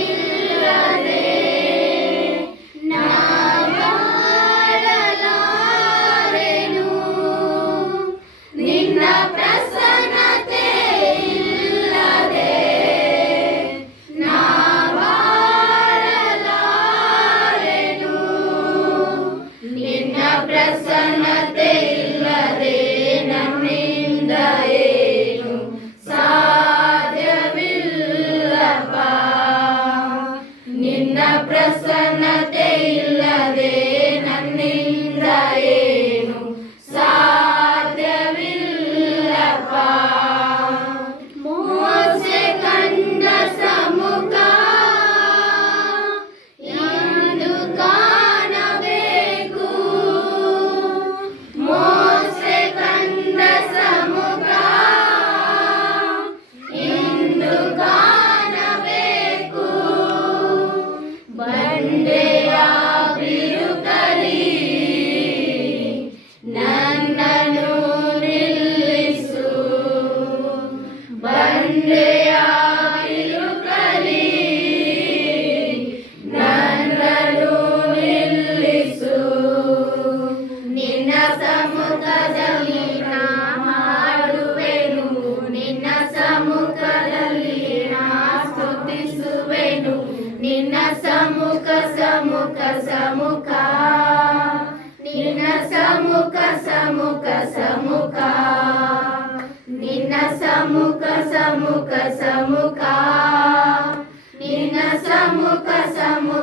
ಇಲ್ಲದೆ ನಾ ಬಾಳಲಾರೆನು. ನಿನ್ನ ಪ್ರಸನ್ನತೆ ಇಲ್ಲದೆ ನಾ ಬಾಳಲಾರೆನು. ನಿನ್ನ ಪ್ರಸನ್ನತೆ ಇಲ್ಲದೆ ನನ್ನಿಂದ ಏನು ಸಾಧ್ಯವಿಲ್ಲಪ್ಪ. ನಿನ್ನ ಪ್ರಸನ್ನತೆ ಇಲ್ಲದೆ ನನ್ನಿಂದ ಏನು ಸಾಧ್ಯವಿಲ್ಲಪ್ಪ. ಮೋಸೆ ಕಂಡ ಸಮ್ಮುಖ ಇಂದು ಕಾಣಬೇಕು. ಮೋಸೆ ಕಂಡ ಸಮ್ಮುಖ ಇಂದು ಕಾಣಬೇಕು. ಬಂಡೆಯ ಬಿರುಕಲಿ ನನ್ನನ್ನು ನಿಲ್ಲಿಸು. ಬಂಡೆಯ ಬಿರುಕಲಿ ನನ್ನನ್ನು ನಿಲ್ಲಿಸು. ನಿನ್ನ ಸಮ್ಮುಖದಲ್ಲಿ ನಾ ಹಾಡುವೆನು. ನಿನ್ನ ಸಮ್ಮುಖದಲ್ಲಿ ನಾ ಸ್ತುತಿಸುವೆನು. ನಿನ್ನ ಸಮ್ಮುಖ ಸಮ್ಮುಖ ಸಮ್ಮುಖ. ನಿನ್ನ ಸಮ್ಮುಖ ಸಮ್ಮುಖ ಸಮ್ಮುಖ. ನಿನ್ನ ಸಮ್ಮುಖ ಸಮ್ಮುಖ ಸಮ್ಮುಖ. ನಿನ್ನ ಸಮ್ಮುಖ ಸಮ್ಮುಖ